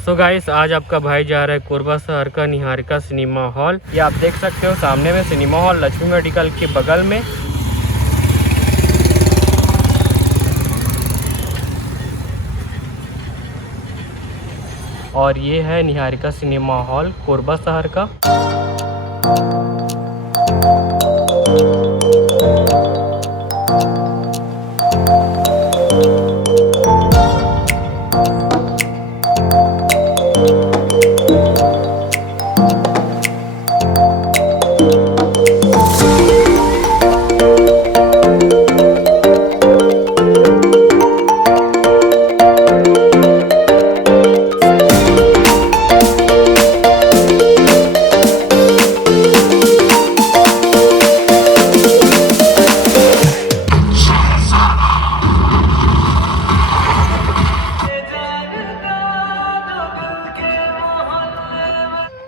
So guys, आज आपका भाई जा रहा है कोरबा शहर का निहारिका सिनेमा हॉल। ये आप देख सकते हो सामने में सिनेमा हॉल लक्ष्मी मेडिकल के बगल में। और ये है निहारिका सिनेमा हॉल कोरबा शहर का।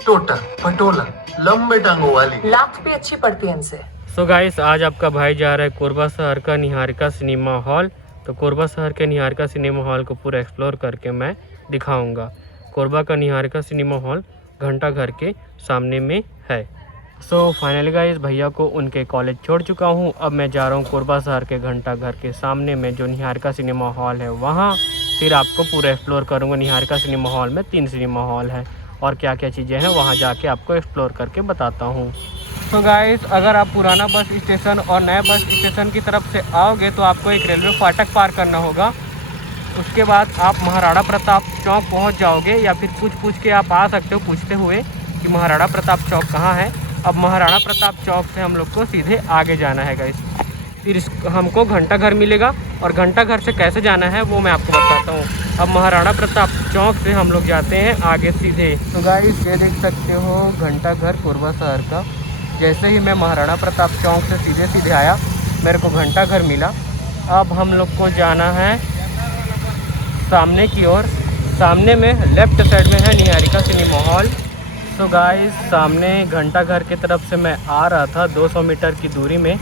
टोटा पटोला लंबे टांगों वाली लात भी अच्छी पड़ती है इनसे। सो गाइस, आज आपका भाई जा रहा है कोरबा शहर का निहारिका सिनेमा हॉल। तो कोरबा शहर के निहारिका सिनेमा हॉल को पूरा एक्सप्लोर करके मैं दिखाऊंगा। कोरबा का निहारिका सिनेमा हॉल घंटा घर के सामने में है। सो फाइनली गाइस, भैया को उनके कॉलेज छोड़ चुका हूँ। अब मैं जा रहा हूँ कोरबा शहर के घंटा घर के सामने में जो निहारिका सिनेमा हॉल है वहाँ। फिर आपको पूरा एक्सप्लोर करूँगा। निहारिका सिनेमा हॉल में 3 सिनेमा हॉल है और क्या क्या चीज़ें हैं वहाँ जाके आपको एक्सप्लोर करके बताता हूँ। तो गाइस, अगर आप पुराना बस स्टेशन और नए बस स्टेशन की तरफ से आओगे तो आपको एक रेलवे फाटक पार करना होगा। उसके बाद आप महाराणा प्रताप चौक पहुँच जाओगे, या फिर पूछ के आप आ सकते हो पूछते हुए कि महाराणा प्रताप चौक कहाँ है। अब महाराणा प्रताप चौक से हम लोग को सीधे आगे जाना है गाइस। फिर हमको घंटा घर मिलेगा, और घंटा घर से कैसे जाना है वो मैं आपको बताता हूँ। अब महाराणा प्रताप चौक से हम लोग जाते हैं आगे सीधे। तो गाइस, ये देख सकते हो घंटा घर कोरबा शहर का। जैसे ही मैं महाराणा प्रताप चौक से सीधे आया, मेरे को घंटा घर मिला। अब हम लोग को जाना है सामने की ओर। सामने में लेफ्ट साइड में है निहारिका सिनेमा हॉल। तो गाइस, सामने घंटा घर की तरफ से मैं आ रहा था 200 मीटर की दूरी में,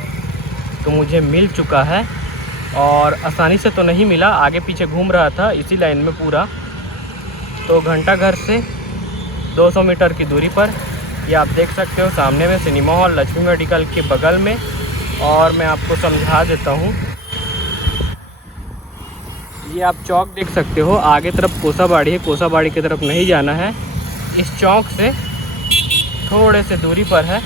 तो मुझे मिल चुका है। और आसानी से तो नहीं मिला, आगे पीछे घूम रहा था इसी लाइन में पूरा। तो घंटा घर से 200 मीटर की दूरी पर ये आप देख सकते हो सामने में सिनेमा हॉल लक्ष्मी मेडिकल के बगल में। और मैं आपको समझा देता हूँ। ये आप चौक देख सकते हो, आगे तरफ कोसाबाड़ी है। कोसाबाड़ी की तरफ नहीं जाना है, इस चौक से थोड़े से दूरी पर है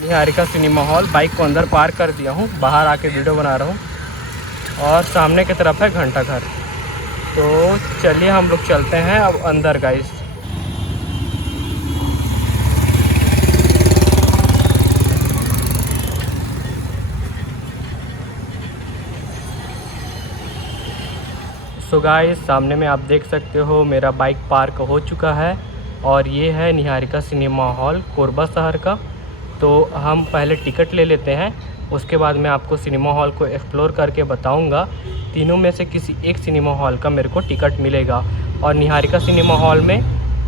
निहारिका सिनेमा हॉल। बाइक को अंदर पार्क कर दिया हूँ, बाहर आके वीडियो बना रहा हूँ। और सामने की तरफ है घंटा घर। तो चलिए हम लोग चलते हैं अब अंदर गाइस। सो गाइस, सामने में आप देख सकते हो मेरा बाइक पार्क हो चुका है। और ये है निहारिका सिनेमा हॉल कोरबा शहर का। तो हम पहले टिकट ले लेते हैं, उसके बाद मैं आपको सिनेमा हॉल को एक्सप्लोर करके बताऊंगा। तीनों में से किसी एक सिनेमा हॉल का मेरे को टिकट मिलेगा। और निहारिका सिनेमा हॉल में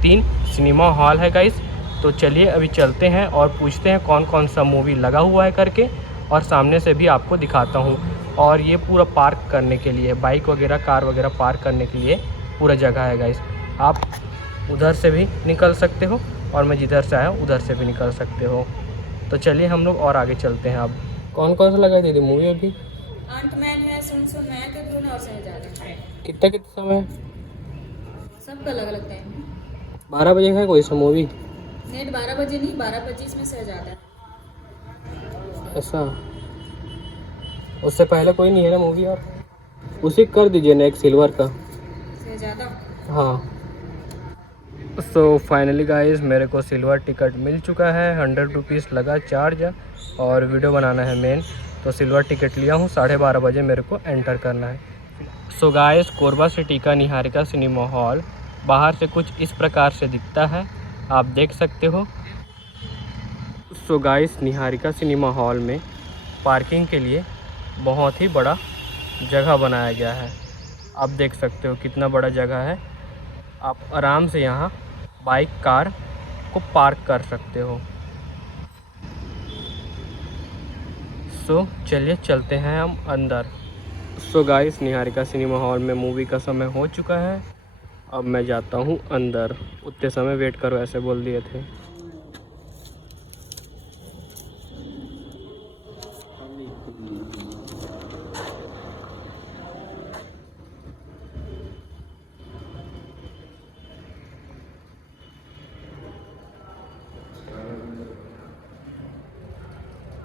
3 सिनेमा हॉल है गाइस। तो चलिए अभी चलते हैं और पूछते हैं कौन कौन सा मूवी लगा हुआ है करके, और सामने से भी आपको दिखाता हूँ। और ये पूरा पार्क करने के लिए, बाइक वगैरह कार वगैरह पार्क करने के लिए पूरा जगह है गाइस। आप उधर से भी निकल सकते हो, और मैं जिधर से आया उधर से भी निकल सकते हो। तो चलिए हम लोग और आगे चलते हैं। अब कौन कौन सा लगा दीदी मूवी अभी? अंटमैन है, सुन नया के धुन और शहजादा है। कितना समय? सबका अलग अलग टाइम है। 12 बजे है कोई सा मूवी? नेट 12 बजे नहीं, 12:25 में शहजादा। ऐसा? उससे पहले कोई नहीं है ना मूवी? और उसी कर दीजिए ना एक सिल्वर का। शहजादा। हाँ। सो फाइनली गाइस, मेरे को सिल्वर टिकट मिल चुका है। 100 रुपीज़ लगा चार्ज, और वीडियो बनाना है मेन। तो सिल्वर टिकट लिया हूँ। 12:30 बजे मेरे को एंटर करना है। सो गाइस, कोरबा सिटी का निहारिका सिनेमा हॉल बाहर से कुछ इस प्रकार से दिखता है, आप देख सकते हो। सो गाइस, निहारिका सिनेमा हॉल में पार्किंग के लिए बहुत ही बड़ा जगह बनाया गया है। आप देख सकते हो कितना बड़ा जगह है। आप आराम से यहाँ बाइक कार को पार्क कर सकते हो। सो चलिए चलते हैं हम अंदर। सो गाइस, निहारिका सिनेमा हॉल में मूवी का समय हो चुका है। अब मैं जाता हूँ अंदर। उतने समय वेट करो ऐसे बोल दिए थे।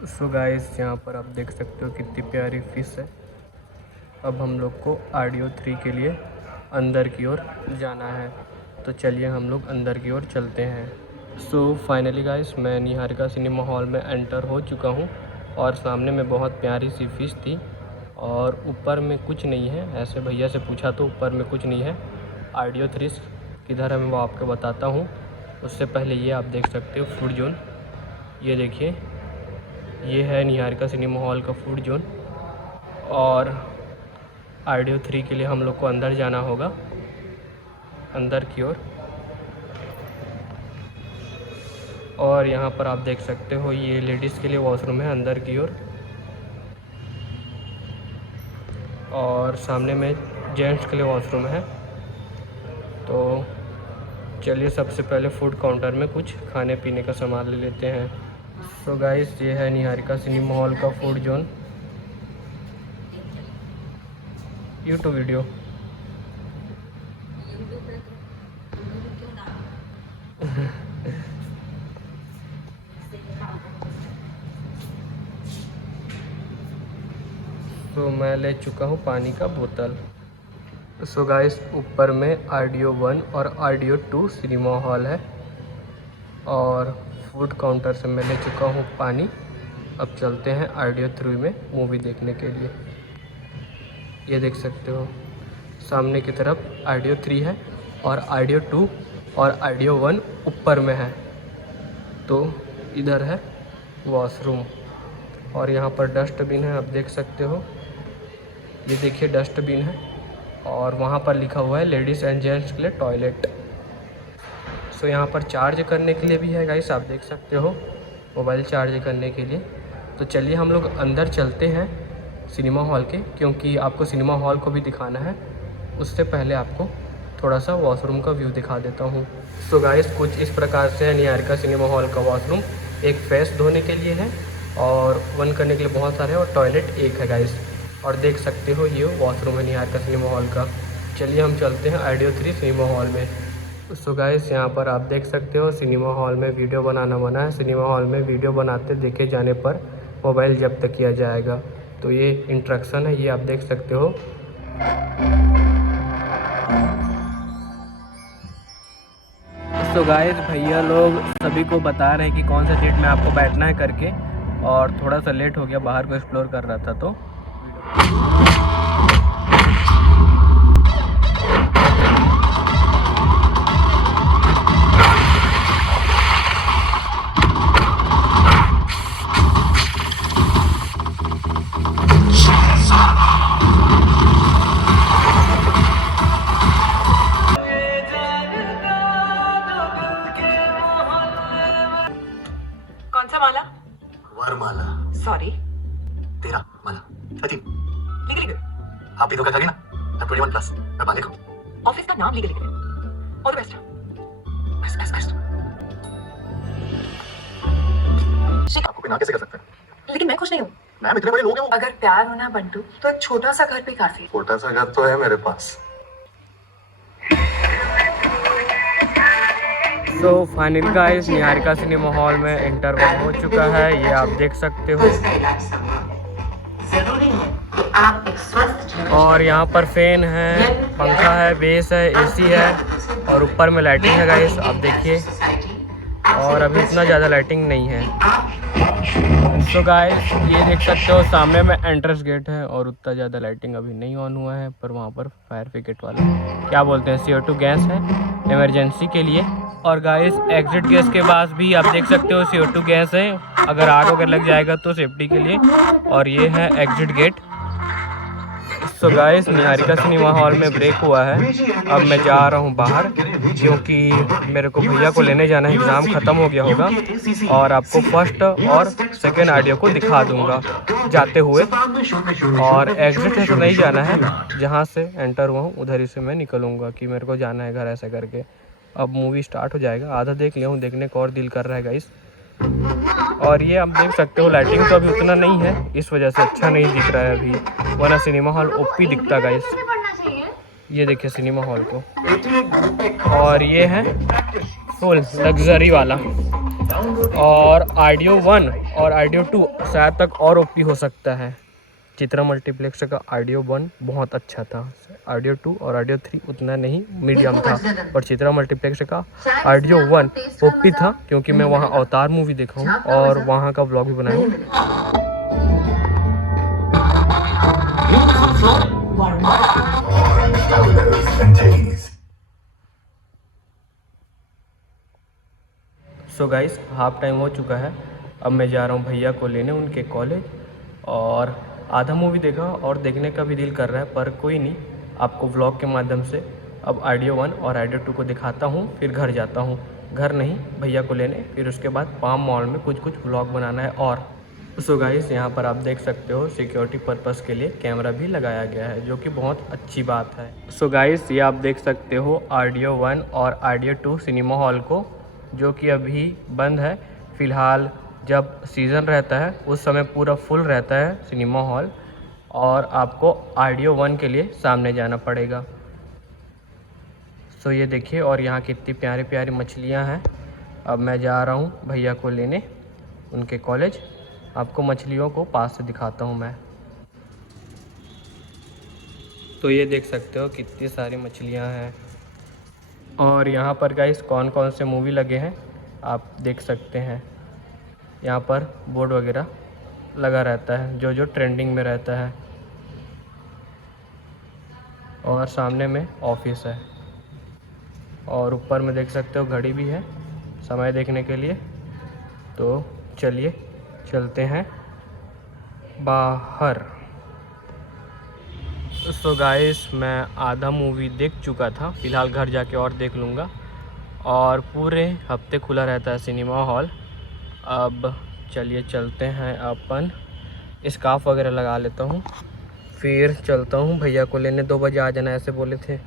सो गाइस, यहाँ पर आप देख सकते हो कितनी प्यारी फिश है। अब हम लोग को RDO 3 के लिए अंदर की ओर जाना है, तो चलिए हम लोग अंदर की ओर चलते हैं। सो फाइनली गाइस, मैं निहारिका सिनेमा हॉल में एंटर हो चुका हूँ और सामने में बहुत प्यारी सी फिश थी और ऊपर में कुछ नहीं है। ऐसे भैया से पूछा तो ऊपर में कुछ नहीं है। RDO 3 किधर है मैं वो आपको बताता हूँ। उससे पहले ये आप देख सकते हो फूड जोन। ये देखिए, ये है निहारिका सिनेमा हॉल का फूड जोन और RDO 3 के लिए हम लोग को अंदर जाना होगा, अंदर की ओर। और यहाँ पर आप देख सकते हो ये लेडीज़ के लिए वॉशरूम है अंदर की ओर, और सामने में जेंट्स के लिए वॉशरूम है। तो चलिए सबसे पहले फूड काउंटर में कुछ खाने पीने का सामान ले लेते हैं। सो गाइस, ये है निहारिका सिनेमा हॉल का फूड जोन। यूट्यूब वीडियो तो मैं ले चुका हूँ पानी का बोतल। सो गाइस, ऊपर में RDO 1 और RDO 2 सिनेमा हॉल है और फूड काउंटर से मैं ले चुका हूँ पानी। अब चलते हैं RDO 3 में मूवी देखने के लिए। ये देख सकते हो सामने की तरफ RDO 3 है और RDO 2 और RDO 1 ऊपर में है। तो इधर है वॉशरूम और यहाँ पर डस्टबिन है, आप देख सकते हो। ये देखिए डस्टबिन है और वहाँ पर लिखा हुआ है लेडीज़ एंड जेंट्स के लिए टॉयलेट। सो यहाँ पर चार्ज करने के लिए भी है गाइस, आप देख सकते हो, मोबाइल चार्ज करने के लिए। तो चलिए हम लोग अंदर चलते हैं सिनेमा हॉल के, क्योंकि आपको सिनेमा हॉल को भी दिखाना है। उससे पहले आपको थोड़ा सा वॉशरूम का व्यू दिखा देता हूँ। सो गाइस, कुछ इस प्रकार से है निहारिका सिनेमा हॉल का वॉशरूम। एक फेस धोने के लिए है और वन करने के लिए बहुत सारे, और टॉयलेट एक है गाइस। और देख सकते हो ये वॉशरूम है निहारिका सिनेमा हॉल का। चलिए हम चलते हैं RDO 3 सिनेमा हॉल में। सो गाइस, यहाँ पर आप देख सकते हो सिनेमा हॉल में वीडियो बनाना मना है। सिनेमा हॉल में वीडियो बनाते देखे जाने पर मोबाइल जब्त किया जाएगा। तो ये इंस्ट्रक्शन है, ये आप देख सकते हो। तो गाइस, भैया लोग सभी को बता रहे हैं कि कौन सा सीट में आपको बैठना है करके, और थोड़ा सा लेट हो गया, बाहर को एक्सप्लोर कर रहा था। तो कौन सा माला? वरमाला। सॉरी, तेरा माला। अति लीगल आप भी धोखा खा गए ना। I'm 21+, मैं बालिक हूँ। ऑफिस का नाम legal all the best. Best. आपको कोई ना कैसे कर सकता है? लेकिन मैं खुश नहीं हूँ। मैम, इतने बड़े लोग हैं वो। अगर प्यार होना बंटू, तो एक छोटा सा घर भी काफी। छोटा सा घर तो है मेरे पास। So final guys, Niharika cinema hall में इंटरवल हो चुका है, ये आप देख सकते हो। और यहाँ पर फैन है, पंखा है, बेस है, AC है और ऊपर में लाइटिंग है गाइस, आप देखिए। और अभी इतना ज़्यादा लाइटिंग नहीं है। सो गाइस, ये देख सकते हो सामने में एंट्रेंस गेट है और उतना ज़्यादा लाइटिंग अभी नहीं ऑन हुआ है, पर वहाँ पर फायर ब्रिगेड वाले क्या बोलते हैं CO2 गैस है इमरजेंसी के लिए। और गाइस, एग्जिट गैस के पास भी आप देख सकते हो CO2 गैस है, अगर आग वगैरह लग जाएगा तो सेफ्टी के लिए। और ये है exit gate. So guys, Niharika cinema hall में ब्रेक हुआ है। अब मैं जा रहा हूँ बाहर, क्योंकि मेरे को भैया को लेने जाना है। एग्ज़ाम ख़त्म हो गया होगा और आपको फर्स्ट और सेकंड ऑडियो को दिखा दूंगा जाते हुए। और एग्जिट है तो नहीं जाना है, जहाँ से एंटर हुआ हूँ उधर ही से मैं निकलूँगा कि मेरे को जाना है घर, ऐसा करके। अब मूवी स्टार्ट हो जाएगा। आधा देख लिया हूँ, देखने को और दिल कर रहा है गाइस। और ये आप देख सकते हो, लाइटिंग तो अभी उतना नहीं है, इस वजह से अच्छा नहीं दिख रहा है अभी, वरना सिनेमा हॉल ओपी दिखता गाइस। ये देखिए सिनेमा हॉल को, और ये है फुल लग्जरी वाला। और ऑडियो 1 और ऑडियो 2 शायद तक और ओपी हो सकता है। चित्रा मल्टीप्लेक्स का ऑडियो 1 बहुत अच्छा था, ऑडियो 2 और ऑडियो 3 उतना नहीं, मीडियम था। और चित्रा मल्टीप्लेक्स का ऑडियो 1 ओपी था, क्योंकि मैं वहाँ अवतार मूवी देखा हूँ और वहाँ का व्लॉग भी बनाया हूँ। सो गाइस, हाफ टाइम हो चुका है। अब मैं जा रहा हूँ भैया को लेने उनके कॉलेज। और आधा मूवी देखा और देखने का भी दिल कर रहा है, पर कोई नहीं, आपको व्लॉग के माध्यम से अब ऑडियो 1 और ऑडियो 2 को दिखाता हूँ, फिर घर जाता हूँ। घर नहीं, भैया को लेने, फिर उसके बाद पाम मॉल में कुछ व्लॉग बनाना है। और सो गाइस, यहाँ पर आप देख सकते हो सिक्योरिटी पर्पस के लिए कैमरा भी लगाया गया है, जो कि बहुत अच्छी बात है। सो गाइस, ये आप देख सकते हो ऑडियो 1 और ऑडियो 2 सिनेमा हॉल को, जो कि अभी बंद है फ़िलहाल। जब सीज़न रहता है उस समय पूरा फुल रहता है सिनेमा हॉल, और आपको ऑडियो 1 के लिए सामने जाना पड़ेगा। सो ये देखिए, और यहाँ कितनी प्यारी प्यारी मछलियाँ हैं। अब मैं जा रहा हूँ भैया को लेने उनके कॉलेज। आपको मछलियों को पास से दिखाता हूँ मैं। तो ये देख सकते हो कितनी सारी मछलियाँ हैं। और यहाँ पर गाइस कौन कौन से मूवी लगे हैं आप देख सकते हैं। यहाँ पर बोर्ड वगैरह लगा रहता है, जो जो ट्रेंडिंग में रहता है। और सामने में ऑफिस है, और ऊपर में देख सकते हो घड़ी भी है समय देखने के लिए। तो चलिए चलते हैं बाहर। सो गाइस, मैं आधा मूवी देख चुका था, फ़िलहाल घर जाके और देख लूँगा। और पूरे हफ्ते खुला रहता है सिनेमा हॉल। अब चलिए चलते हैं, अपन स्कार्फ वगैरह लगा लेता हूँ, फिर चलता हूँ भैया को लेने। 2 बजे आ जाना ऐसे बोले थे।